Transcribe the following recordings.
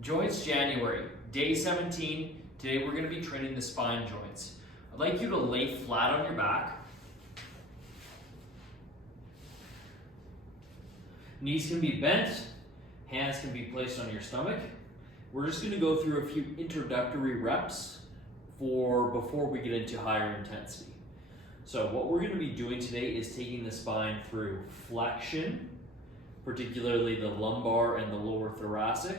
Joints January, day 17. Today we're going to be training the spine joints. I'd like you to lay flat on your back. Knees can be bent, hands can be placed on your stomach. We're just going to go through a few introductory reps before we get into higher intensity. So what we're going to be doing today is taking the spine through flexion, particularly the lumbar and the lower thoracic.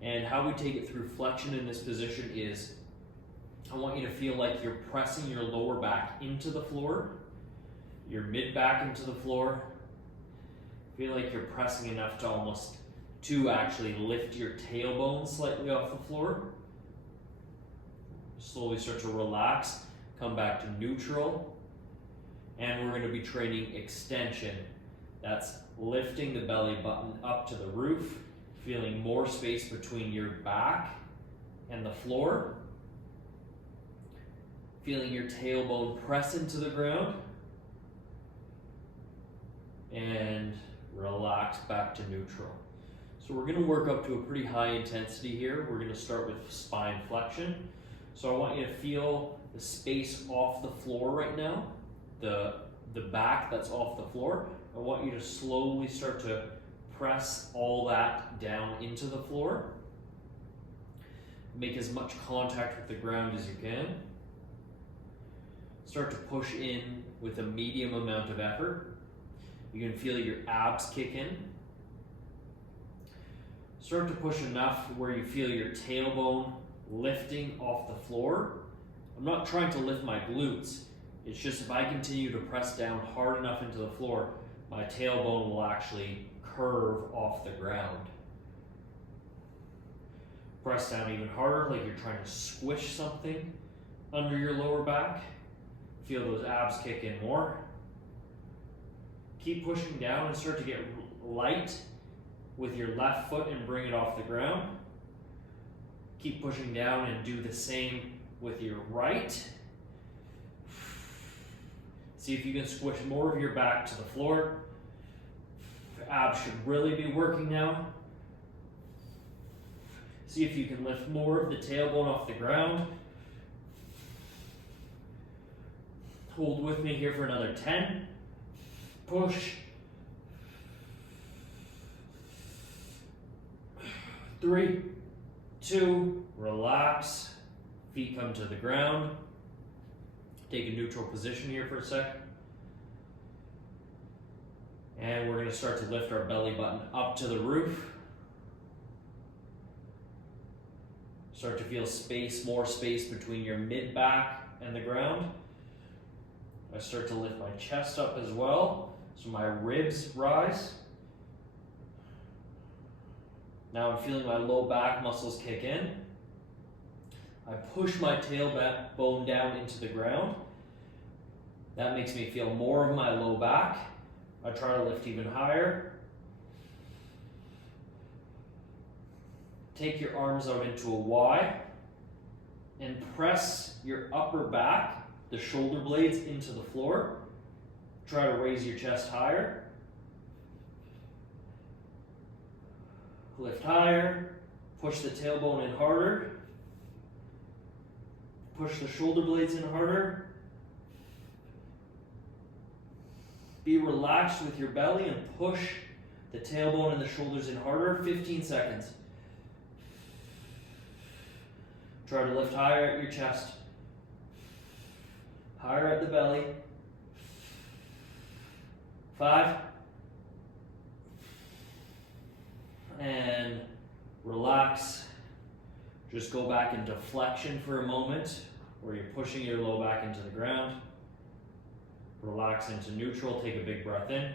And how we take it through flexion in this position is, I want you to feel like you're pressing your lower back into the floor, your mid back into the floor. Feel like you're pressing enough to actually lift your tailbone slightly off the floor. Slowly start to relax, come back to neutral. And we're going to be training extension. That's lifting the belly button up to the roof, feeling more space between your back and the floor. Feeling your tailbone press into the ground. And relax back to neutral. So we're going to work up to a pretty high intensity here. We're going to start with spine flexion. So I want you to feel the space off the floor right now, the back that's off the floor. I want you to slowly start to press all that down into the floor. Make as much contact with the ground as you can. Start to push in with a medium amount of effort. You can feel your abs kick in. Start to push enough where you feel your tailbone lifting off the floor. I'm not trying to lift my glutes. It's just if I continue to press down hard enough into the floor, my tailbone will actually curve off the ground. Press down even harder, like you're trying to squish something under your lower back. Feel those abs kick in more. Keep pushing down and start to get light with your left foot and bring it off the ground. Keep pushing down and do the same with your right. See if you can squish more of your back to the floor. Abs should really be working now. See if you can lift more of the tailbone off the ground. Hold with me here for another 10. Push. 3, 2, relax. Feet come to the ground. Take a neutral position here for a sec. And we're going to start to lift our belly button up to the roof. Start to feel space, more space between your mid back and the ground. I start to lift my chest up as well, so my ribs rise. Now I'm feeling my low back muscles kick in. I push my tailbone down into the ground. That makes me feel more of my low back. I try to lift even higher. Take your arms out into a Y and press your upper back, the shoulder blades, into the floor. Try to raise your chest higher. Lift higher. Push the tailbone in harder. Push the shoulder blades in harder. Be relaxed with your belly and push the tailbone and the shoulders in harder. 15 seconds. Try to lift higher at your chest. Higher at the belly. 5. And relax. Just go back into flexion for a moment, where you're pushing your low back into the ground. Relax into neutral. Take a big breath in.